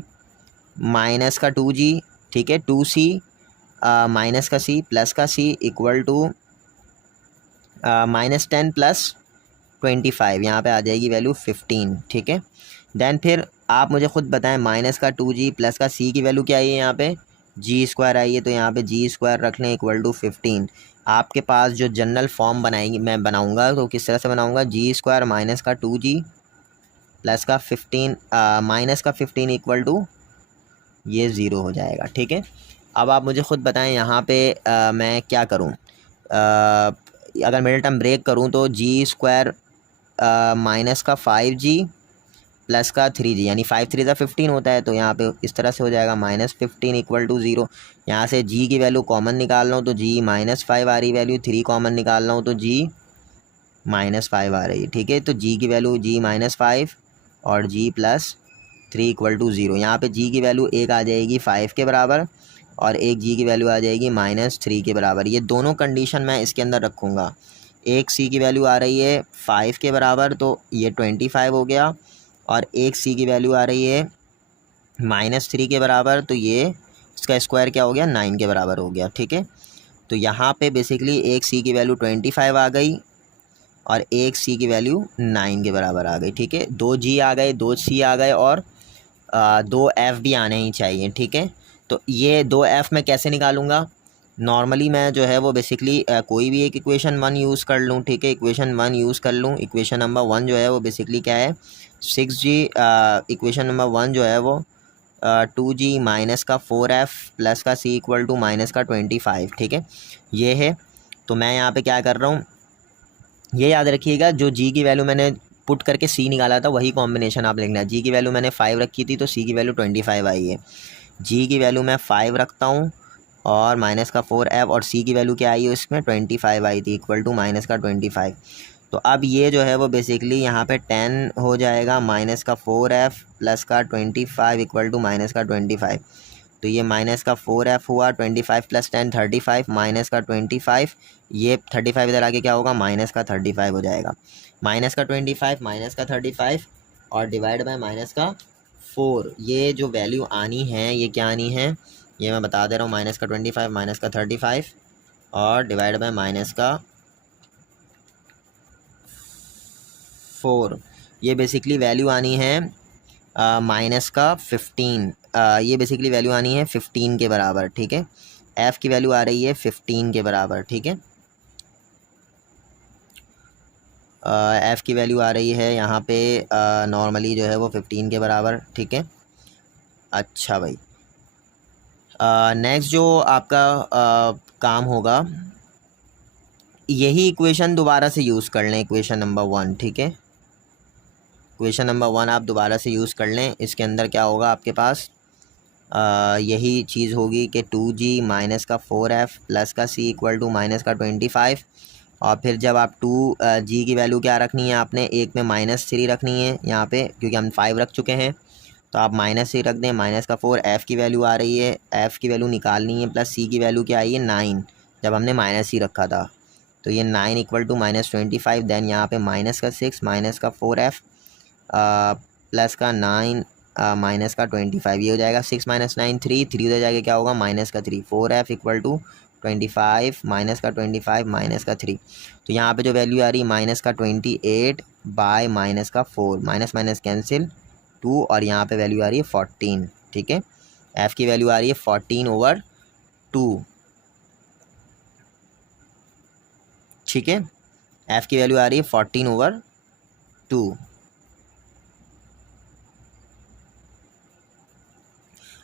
माइनस का 2g, ठीक है, 2c माइनस का c प्लस का c इक्वल टू -10 प्लस 25, यहाँ पे आ जाएगी वैल्यू 15, ठीक है। देन फिर आप मुझे खुद बताएं, माइनस का 2g प्लस का c की वैल्यू क्या आई है, यहाँ पे g² आई है, तो यहाँ पे g² रख लें इक्वल टू 15। आपके पास जो जनरल फॉर्म बनाएंगे मैं बनाऊंगा तो किस तरह से बनाऊंगा, g² माइनस का 2g प्लस का 15 माइनस का 15 इक्वल टू ये 0 हो जाएगा, ठीक है। अब आप मुझे खुद बताएं यहाँ पे मैं क्या करूँ, अगर मिडिल टर्म ब्रेक करूँ तो g² माइनस का 5g प्लस का 3g, यानी 5 3 ज़ा 15 होता है, तो यहाँ पे इस तरह से हो जाएगा -15 इक्वल टू 0। यहाँ से g की वैल्यू कॉमन निकाल रहा हूँ तो g -5 आ रही वैल्यू, 3 कॉमन निकाल रहा हूँ तो g -5 आ रही है, ठीक है। तो g की वैल्यू g -5 और जी प्लस 3 इक्वल टू 0। यहाँ पे जी की वैल्यू एक आ जाएगी 5 के बराबर और एक जी की वैल्यू आ जाएगी -3 के बराबर। ये दोनों कंडीशन मैं इसके अंदर रखूँगा। एक सी की वैल्यू आ रही है 5 के बराबर तो ये 25 हो गया, और एक सी की वैल्यू आ रही है -3 के बराबर तो ये इसका स्क्वायर क्या हो गया 9 के बराबर हो गया। ठीक है, तो यहाँ पे बेसिकली एक सी की वैल्यू 25 आ गई और एक सी की वैल्यू 9 के बराबर आ गई। ठीक है, 2 जी आ गए, 2 सी आ गए और 2 एफ़ भी आने ही चाहिए। ठीक है, तो ये 2 एफ़ मैं कैसे निकालूंगा? नॉर्मली मैं जो है वो बेसिकली कोई भी एक इक्वेशन 1 यूज़ कर लूँ। ठीक है, इक्वेशन 1 यूज़ कर लूँ। इक्वेशन नंबर 1 जो है वो बेसिकली क्या है 6g। इक्वेशन नंबर 1 जो है वो 2g माइनस का 4f प्लस का c इक्वल टू माइनस का 25। ठीक है, ये है। तो मैं यहाँ पे क्या कर रहा हूँ, ये याद रखिएगा जो g की वैल्यू मैंने पुट करके c निकाला था वही कॉम्बिनेशन आप लिखना है। g की वैल्यू मैंने 5 रखी थी तो c की वैल्यू 25 आई है। g की वैल्यू मैं 5 रखता हूँ और माइनस का 4f और c की वैल्यू क्या आई है इसमें 25 आई थी इक्वल टू माइनस का 25। तो अब ये जो है वो बेसिकली यहाँ पे 10 हो जाएगा माइनस का 4f प्लस का 25 इक्वल टू माइनस का 25। तो ये माइनस का 4f हुआ, 25 प्लस 10 35 माइनस का 25, ये 35 इधर आके क्या होगा माइनस का 35 हो जाएगा। माइनस का 25 माइनस का 35 और डिवाइड बाय माइनस का 4। ये जो वैल्यू आनी है ये क्या आनी है ये मैं बता दे रहा हूँ, माइनस का 25 माइनस का 35 और डिवाइड बाय माइनस का 4। ये बेसिकली वैल्यू आनी है माइनस का 15। ये बेसिकली वैल्यू आनी है 15 के बराबर। ठीक है, एफ़ की वैल्यू आ रही है 15 के बराबर। ठीक है, एफ़ की वैल्यू आ रही है यहाँ पे नॉर्मली जो है वो 15 के बराबर। ठीक है, अच्छा भाई, नेक्स्ट जो आपका काम होगा यही इक्वेशन दोबारा से यूज़ कर लें, इक्वेशन नंबर 1। ठीक है, इक्वेशन नंबर 1 आप दोबारा से यूज़ कर लें। इसके अंदर क्या होगा आपके पास यही चीज़ होगी कि 2g माइनस का 4f प्लस का c इक्वल टू माइनस का 25। और फिर जब आप 2g की वैल्यू क्या रखनी है आपने, एक में -3 रखनी है यहाँ पे क्योंकि हम 5 रख चुके हैं, तो आप -3 रख दें। माइनस का 4 f की वैल्यू आ रही है, f की वैल्यू निकालनी है, प्लस c की वैल्यू क्या आई है 9 जब हमने -c रखा था, तो ये 9 इक्वल टू -25। देन यहाँ पे माइनस का 6 माइनस का 4f प्लस का 9 माइनस का 25। ये हो जाएगा 6 माइनस 9 3 3 उधर जाके क्या होगा माइनस का 3। 4f इक्वल टू 25 माइनस का 25 माइनस का 3। तो यहाँ पे जो वैल्यू आ रही है माइनस का 28 बाय माइनस का 4, माइनस माइनस कैंसिल 2 और यहाँ पे वैल्यू आ रही है 14। ठीक है, f की वैल्यू आ रही है 14/2। ठीक है, f की वैल्यू आ रही है 14/2।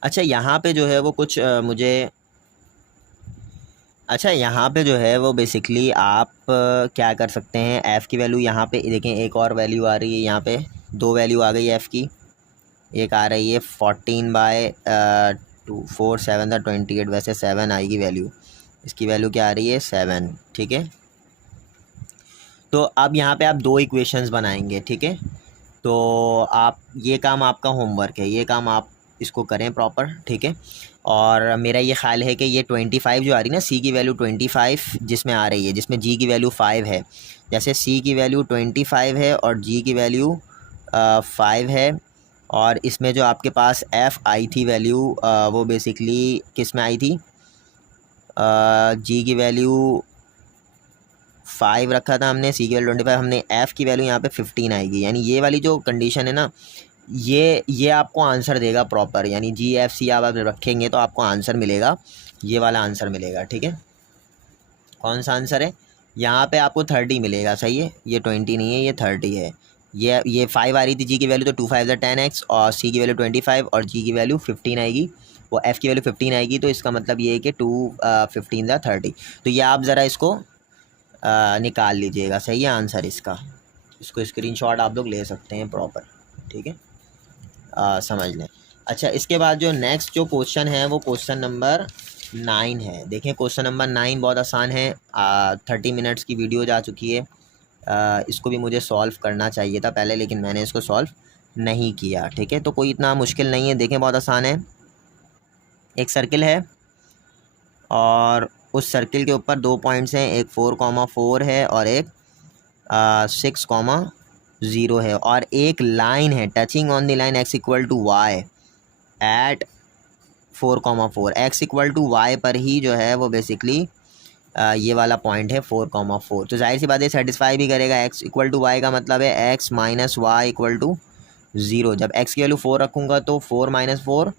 अच्छा यहाँ पे जो है वो कुछ मुझे अच्छा यहाँ पे जो है वो बेसिकली आप क्या कर सकते हैं, f की वैल्यू यहाँ पे देखें, एक और वैल्यू आ रही है यहाँ पे, 2 वैल्यू आ गई f की। एक आ रही है 14/2 4 7 था 28, वैसे 7 आएगी वैल्यू, इसकी वैल्यू क्या आ रही है 7। ठीक है, तो अब यहाँ पे आप 2 इक्वेशंस बनाएंगे। ठीक है, तो आप ये काम आपका होमवर्क है, ये काम आप इसको करें प्रॉपर। ठीक है, और मेरा ये ख्याल है कि ये 25 जो आ रही है ना, सी की वैल्यू 25 जिसमें आ रही है, जिसमें जी की वैल्यू 5 है, जैसे सी की वैल्यू 25 है और जी की वैल्यू 5 है, और इसमें जो आपके पास एफ़ आई थी वैल्यू वो बेसिकली किस में आई थी, जी की वैल्यू 5 रखा था हमने, सी की वैल्यू 25, हमने एफ़ की वैल्यू यहाँ पे 15 आएगी। यानी ये वाली जो कंडीशन है ना, ये आपको आंसर देगा प्रॉपर, यानी जी एफ सी आप रखेंगे तो आपको आंसर मिलेगा, ये वाला आंसर मिलेगा। ठीक है, कौन सा आंसर है, यहाँ पे आपको 30 मिलेगा। सही है, ये 20 नहीं है, ये 30 है। ये 5 आ रही थी जी की वैल्यू, तो 2 5 10x और सी की वैल्यू 25 और जी की वैल्यू 15 आएगी, वो एफ़ की वैल्यू 15 आएगी, तो इसका मतलब ये है कि 2 15 30। तो ये आप ज़रा इसको निकाल लीजिएगा। सही है आंसर इसका, इसको स्क्रीनशॉट आप लोग ले सकते हैं प्रॉपर। ठीक है, समझ लें। अच्छा, इसके बाद जो नेक्स्ट जो क्वेश्चन है वो क्वेश्चन नंबर 9 है। देखें क्वेश्चन नंबर 9 बहुत आसान है, 30 मिनट्स की वीडियो जा चुकी है। इसको भी मुझे सॉल्व करना चाहिए था पहले, लेकिन मैंने इसको सॉल्व नहीं किया, ठीक है। तो कोई इतना मुश्किल नहीं है, देखें बहुत आसान है। एक सर्किल है और उस सर्किल के ऊपर 2 पॉइंट्स हैं, एक 4,4 है और एक 6,0 है, और एक लाइन है touching on the line x equal to Y at 4,4। x equal to Y पर ही जो है वो बेसिकली ये वाला पॉइंट है 4,4। तो जाहिर सी बात है सेटिस्फाई भी करेगा। x इक्वल टू वाई का मतलब है x minus Y equal to 0। जब x की वैल्यू 4 रखूँगा तो 4 माइनस 4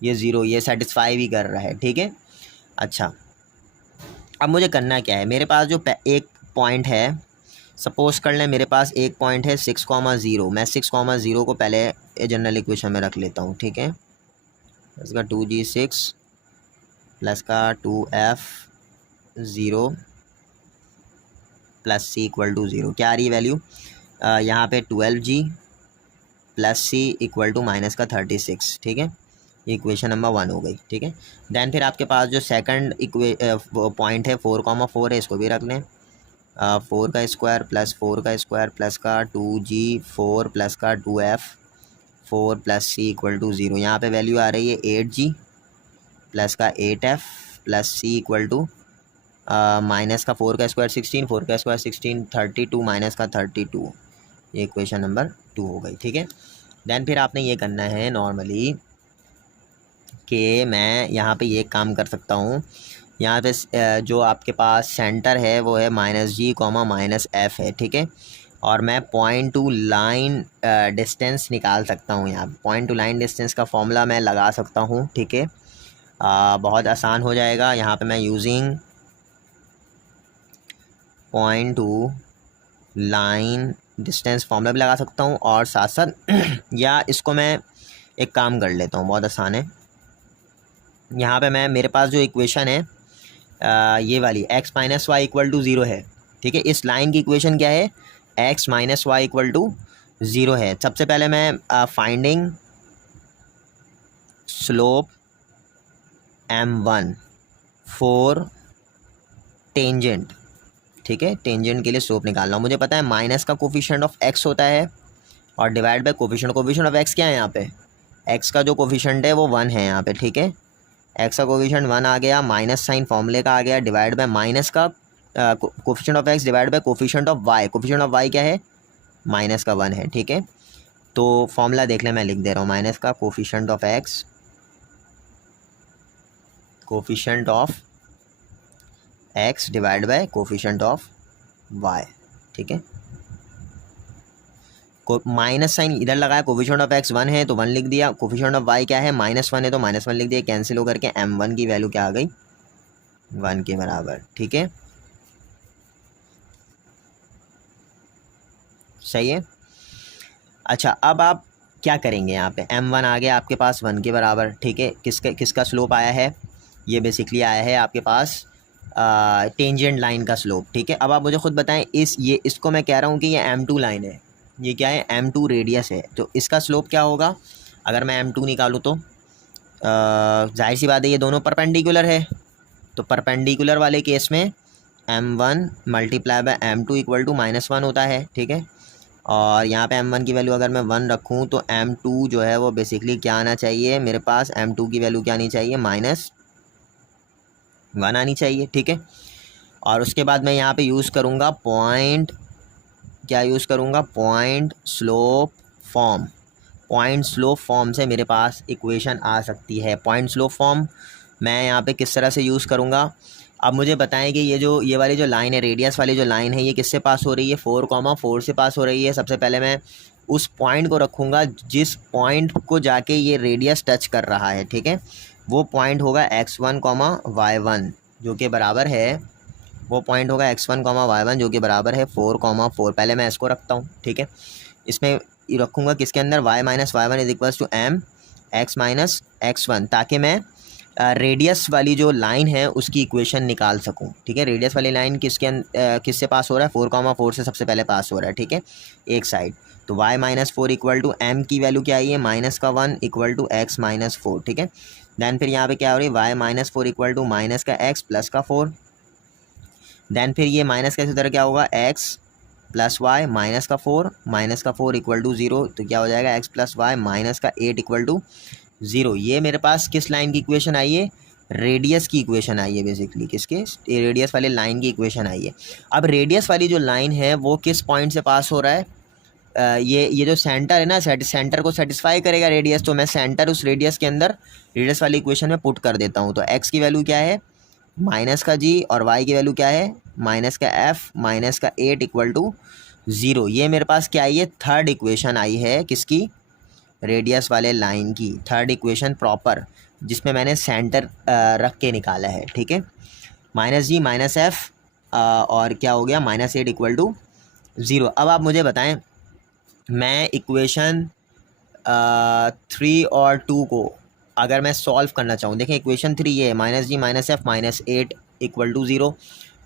ये 0, ये सेटिस्फाई भी कर रहा है, ठीक है। अच्छा, अब मुझे करना क्या है, मेरे पास जो एक पॉइंट है, सपोज कर लें मेरे पास एक पॉइंट है 6,0। मैं 6,0 को पहले जनरल इक्वेशन में रख लेता हूँ, ठीक है। इसका 2g6 प्लस का 2f0 plus c equal to 0। क्या आ रही है वैल्यू यहाँ पे 12g plus c equal to minus का 36, ठीक है। ये इक्वेशन नंबर 1 हो गई, ठीक है। देन फिर आपके पास जो सेकंड पॉइंट है 4,4 है, इसको भी रख लें। 4 का स्क्वायर प्लस 4 का स्क्वायर प्लस का 2g4 प्लस का 2f4 plus c equal to 0। यहाँ पे वैल्यू आ रही है 8g प्लस का 8f plus c equal to minus का 4 का स्क्वायर 16, 4 का स्क्वायर 16 32 माइनस का 32। ये इक्वेशन नंबर 2 हो गई, ठीक है। देन फिर आपने ये करना है नॉर्मली कि मैं यहाँ पे ये काम कर सकता हूँ। यहाँ पे जो आपके पास सेंटर है वो है -g, -f है, ठीक है। और मैं पॉइंट टू लाइन डिस्टेंस निकाल सकता हूँ। यहाँ पॉइंट टू लाइन डिस्टेंस का फॉर्मूला मैं लगा सकता हूँ, ठीक है। बहुत आसान हो जाएगा। यहाँ पे मैं using point two line distance formula भी लगा सकता हूँ, और साथ साथ या इसको मैं एक काम कर लेता हूँ, बहुत आसान है। यहाँ पे मेरे पास जो इक्वेशन है ये वाली x minus Y equal to 0 है, ठीक है। इस लाइन की इक्वेशन क्या है, x minus Y equal to 0 है। सबसे पहले मैं finding slope m1 for tangent, ठीक है। टेंजेंट के लिए स्लोप निकालना मुझे पता है, माइनस का कोफिशिएंट ऑफ x होता है और divide by coefficient of x क्या है यहाँ पे, x का जो कोफिशिएंट है वो 1 है यहाँ पे, ठीक है। x का कोफिशिएंट 1 आ गया, माइनस साइन फॉर्मूले का आ गया, डिवाइड बाय माइनस का coefficient of x divide by coefficient of y। Coefficient of y क्या है, माइनस का 1 है, ठीक है। तो फॉर्मूला देख लें, मैं लिख दे रहा हूँ, माइनस का coefficient of x, coefficient of x divide by coefficient of y, ठीक है। माइनस साइन इधर लगाया, कोफिशिएंट ऑफ x 1 है तो 1 लिख दिया, कोफिशिएंट ऑफ y क्या है -1 है तो -1 लिख दिया। कैंसिल होकर के m1 की वैल्यू क्या आ गई, 1 के बराबर, ठीक है। सही है। अच्छा, अब आप क्या करेंगे, यहाँ पे m1 आ गया आपके पास 1 के बराबर, ठीक है। किसका स्लोप आया है, ये बेसिकली आया है आपके पास टेंजेंट लाइन का स्लोप, ठीक है। अब आप मुझे खुद बताएं, इसको मैं कह रहा हूँ कि ये m2 लाइन है, ये क्या है, m2 रेडियस है, तो इसका स्लोप क्या होगा। अगर मैं m2 निकालूँ तो जाहिर सी बात है ये दोनों परपेंडिकुलर है, तो परपेंडिकुलर वाले केस में m1 multiply by m2 equal to -1 होता है, ठीक है। और यहाँ पे m1 की वैल्यू अगर मैं 1 रखूँ तो m2 जो है वो बेसिकली क्या आना चाहिए, मेरे पास m2 की वैल्यू क्या आनी चाहिए, -1 आनी चाहिए, ठीक है। और उसके बाद मैं यहाँ पे यूज़ करूँगा point slope form. Point slope form से मेरे पास इक्वेशन आ सकती है। पॉइंट स्लोप फॉर्म मैं यहाँ पे किस तरह से यूज़ करूँगा, अब मुझे बताएं कि ये वाली जो लाइन है, रेडियस वाली जो लाइन है, ये किससे पास हो रही है, 4,4 से पास हो रही है। सबसे पहले मैं उस पॉइंट को रखूँगा जिस पॉइंट को जाके ये रेडियस टच कर रहा है, ठीक है। वो पॉइंट होगा x1, y1 जो कि बराबर है, वो पॉइंट होगा x1, y1 जो कि बराबर है 4,4। पहले मैं इसको रखता हूँ, ठीक है। इसमें रखूँगा किसके अंदर, y minus Y one is equals to m x minus x1, ताकि मैं रेडियस वाली जो लाइन है उसकी इक्वेशन निकाल सकूं, ठीक है। रेडियस वाली लाइन किससे पास हो रहा है, 4,4 से सबसे पहले पास हो रहा है, ठीक है, एक साइड। तो y minus 4 equal to m की वैल्यू क्या आई है, -1 इक्वल टू x माइनस 4, ठीक है। दैन फिर यहाँ पे क्या हो रही है, y minus 4 equal to minus का x प्लस का 4। दैन फिर ये माइनस का इसी तरह क्या होगा, x प्लस वाई माइनस का 4 इक्वल टू 0, तो क्या हो जाएगा x प्लस वाई माइनस का 8 इक्वल टू 0। ये मेरे पास किस लाइन की इक्वेशन आई है, रेडियस की इक्वेशन आई है, बेसिकली किसके, रेडियस वाले लाइन की इक्वेशन आई है। अब रेडियस वाली जो लाइन है वो किस पॉइंट से पास हो रहा है, ये जो सेंटर है ना, सेंटर को सेटिस्फाई करेगा रेडियस, तो मैं सेंटर उस रेडियस के अंदर रेडियस वाली इक्वेशन में पुट कर देता हूँ। तो x की वैल्यू क्या है, माइनस का g, और y की वैल्यू क्या है, माइनस का f माइनस का 8 इक्वल टू 0। ये मेरे पास क्या आई है, थर्ड इक्वेशन आई है, किसकी, रेडियस वाले लाइन की, थर्ड इक्वेशन प्रॉपर, जिसमें मैंने सेंटर रख के निकाला है, ठीक है। माइनस जी माइनस एफ और क्या हो गया, माइनस 8 इक्वल टू 0। अब आप मुझे बताएं, मैं इक्वेशन 3 और 2 को अगर मैं सॉल्व करना चाहूँ, देखें इक्वेशन 3 ये है, minus G minus F minus 8 equal to 0,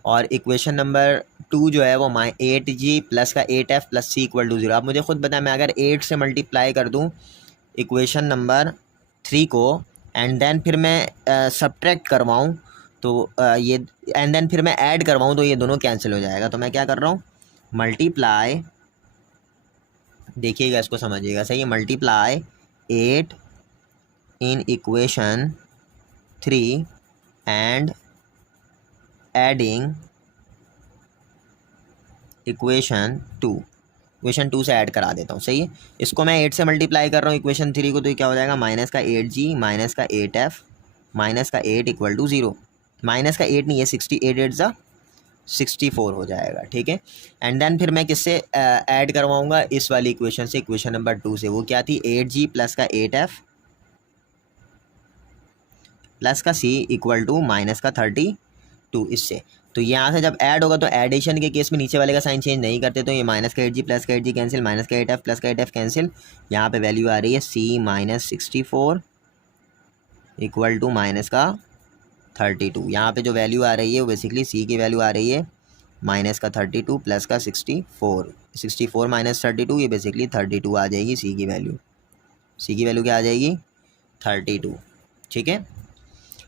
और इक्वेशन नंबर 2 जो है वो 8g प्लस का 8f plus c equal to 0। आप मुझे खुद बताएं, मैं अगर 8 से मल्टीप्लाई कर दूँ इक्वेशन नंबर 3 को, एंड देन फिर मैं सब्ट्रैक्ट करवाऊँ, तो ये एंड देन फिर मैं ऐड करवाऊँ, तो ये दोनों कैंसिल हो जाएगा। तो मैं क्या कर रहा हूँ, मल्टीप्लाई, देखिएगा इसको समझिएगा सही है, multiply 8 in equation 3 and adding equation 2 से ऐड करा देता हूँ, सही है। इसको मैं 8 से मल्टीप्लाई कर रहा हूँ इक्वेशन 3 को, तो ये क्या हो जाएगा, माइनस का 8g माइनस का 8f माइनस का 8 इक्वल टू 0। माइनस का 8 नहीं है, 68 8 ज़ा 64 हो जाएगा, ठीक है। एंड देन फिर मैं किससे ऐड करवाऊँगा, इस वाली इक्वेशन से, इक्वेशन नंबर 2 से। वो क्या थी, 8g प्लस का 8f प्लस का c इक्वल टू माइनस का 32, इससे। तो यहाँ से जब ऐड होगा, तो एडिशन के केस में नीचे वाले का साइन चेंज नहीं करते, तो ये माइनस का 8g प्लस का 8g कैंसिल, माइनस का 8f प्लस का 8f कैंसिल, यहाँ पे वैल्यू आ रही है c minus 64 equal to minus का 32। यहाँ पे जो वैल्यू आ रही है वो बेसिकली c की वैल्यू आ रही है माइनस का 32 प्लस का 64 माइनस 32, ये बेसिकली 32 आ जाएगी c की वैल्यू। c की वैल्यू क्या आ जाएगी, 32, ठीक है।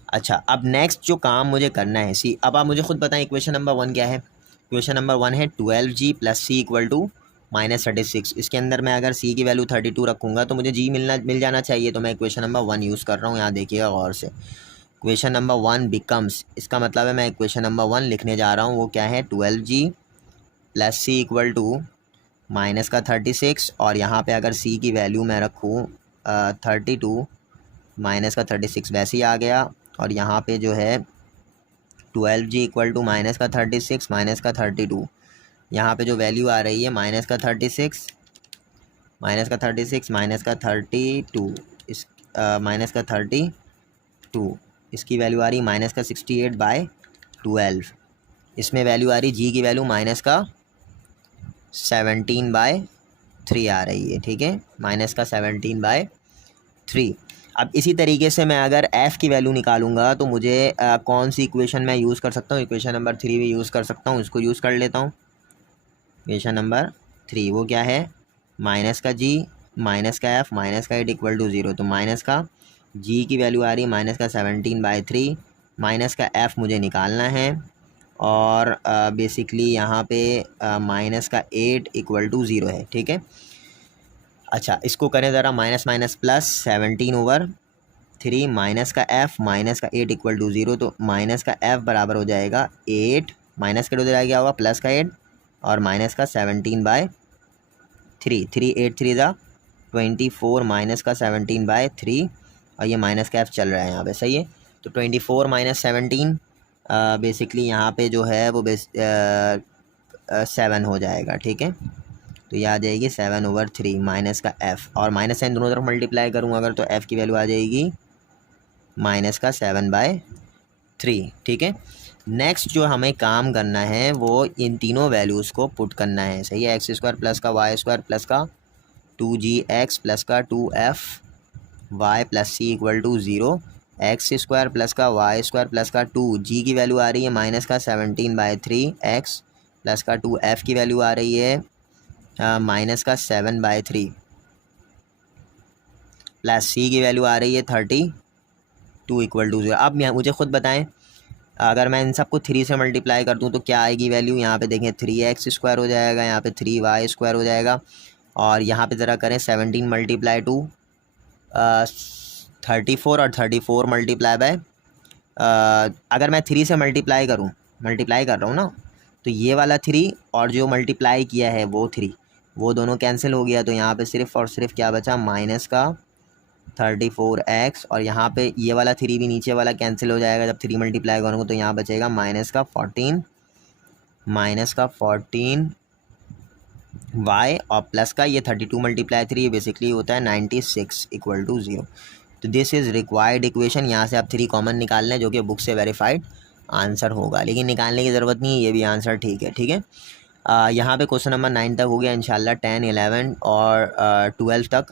अच्छा, अब नेक्स्ट जो काम मुझे करना है, सी, अब आप मुझे खुद बताएं इक्वेशन नंबर 1 क्या है। इक्वेशन नंबर 1 है 12g plus C equal to minus 36। इसके अंदर मैं अगर c की वैल्यू 32 रखूँगा तो मुझे g मिल जाना चाहिए, तो मैं इक्वेशन नंबर 1 यूज़ कर रहा हूँ। यहाँ देखिएगा गौर से, इक्वेशन नंबर 1 बिकम्स, इसका मतलब है मैं इक्वेशन नंबर 1 लिखने जा रहा हूँ, वो क्या है, 12g plus C equal to minus का 36, और यहाँ पर अगर c की वैल्यू मैं रखूँ 32 माइनस का 36 वैसे ही आ गया, और यहाँ पे जो है 12g इक्वल टू माइनस का 36 माइनस का 32, यहाँ पे जो वैल्यू आ रही है माइनस का 36 माइनस का 32 इस माइनस का 32, इसकी वैल्यू आ रही है माइनस का 68/12। इसमें वैल्यू आ रही जी की वैल्यू माइनस का 17/3 आ रही है, ठीक है, माइनस का 17/3। अब इसी तरीके से मैं अगर f की वैल्यू निकालूंगा तो मुझे कौन सी इक्वेशन मैं यूज़ कर सकता हूँ, इक्वेशन नंबर 3 भी यूज़ कर सकता हूँ, इसको यूज़ कर लेता हूँ। इक्वेशन नंबर 3 वो क्या है, माइनस का g माइनस का f माइनस का 8 इक्वल टू 0। तो माइनस का g की वैल्यू आ रही है माइनस का 17/3, माइनस का f मुझे निकालना है, और बेसिकली यहाँ पे माइनस का 8 इक्वल टू 0 है, ठीक है। अच्छा, इसको करें ज़रा, माइनस माइनस प्लस 17/3 माइनस का f माइनस का 8 इक्वल टू 0। तो माइनस का f बराबर हो जाएगा 8, माइनस के उधर आ गया होगा प्लस का 8, और माइनस का 17/3, 3 8 3 ज़ा 24 माइनस का 17/3, और ये माइनस का f चल रहा है यहाँ पे, सही है। तो 24 माइनस 17 बेसिकली यहाँ पे जो है वो 7 हो जाएगा, ठीक है। तो ये आ जाएगी 7/3 माइनस का f, और माइनस साइन दोनों तरफ मल्टीप्लाई करूँगा अगर, तो f की वैल्यू आ जाएगी माइनस का 7/3, ठीक है। नेक्स्ट जो हमें काम करना है वो इन तीनों वैल्यूज़ को पुट करना है, सही है। x स्क्वायर प्लस का y स्क्वायर प्लस का 2gx प्लस का 2f y plus c equal to 0, X square plus का y स्क्वायर प्लस का 2g की वैल्यू आ रही है माइनस का 17/3, x प्लस का 2f की वैल्यू आ रही है माइनस का 7/3, प्लस c की वैल्यू आ रही है 32 इक्वल टू 0। अब मुझे खुद बताएं, अगर मैं इन सबको 3 से मल्टीप्लाई कर दूं तो क्या आएगी वैल्यू, यहाँ पे देखें 3x² हो जाएगा, यहाँ पे 3y² हो जाएगा, और यहाँ पे ज़रा करें 17 मल्टीप्लाई टू 34 और 34 मल्टीप्लाई बाय अगर मैं 3 से मल्टीप्लाई कर रहा हूँ ना, तो ये वाला 3 और जो मल्टीप्लाई किया है वो 3, वो दोनों कैंसिल हो गया, तो यहाँ पे सिर्फ और सिर्फ क्या बचा, माइनस का 34x, और यहाँ पे ये वाला 3 भी नीचे वाला कैंसिल हो जाएगा जब 3 मल्टीप्लाई करूँगा, तो यहाँ बचेगा माइनस का 14 y और प्लस का ये 32 मल्टीप्लाई 3, ये बेसिकली होता है 96 इक्वल टू 0। तो दिस इज़ रिक्वायर्ड इक्वेशन। यहाँ से आप 3 कॉमन निकाल लें जो कि बुक से वेरीफाइड आंसर होगा, लेकिन निकालने की ज़रूरत नहीं है, ये भी आंसर ठीक है। ठीक है, यहाँ पे क्वेश्चन नंबर 9 तक हो गया। इंशाल्लाह 10, 11 और 12 तक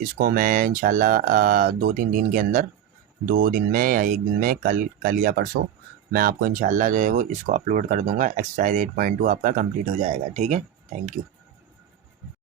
इसको मैं इंशाल्लाह 2-3 दिन के अंदर, 2 दिन में या 1 दिन में, कल या परसों मैं आपको इंशाल्लाह जो है वो इसको अपलोड कर दूँगा। एक्सरसाइज 8.2 आपका कंप्लीट हो जाएगा। ठीक है, थैंक यू।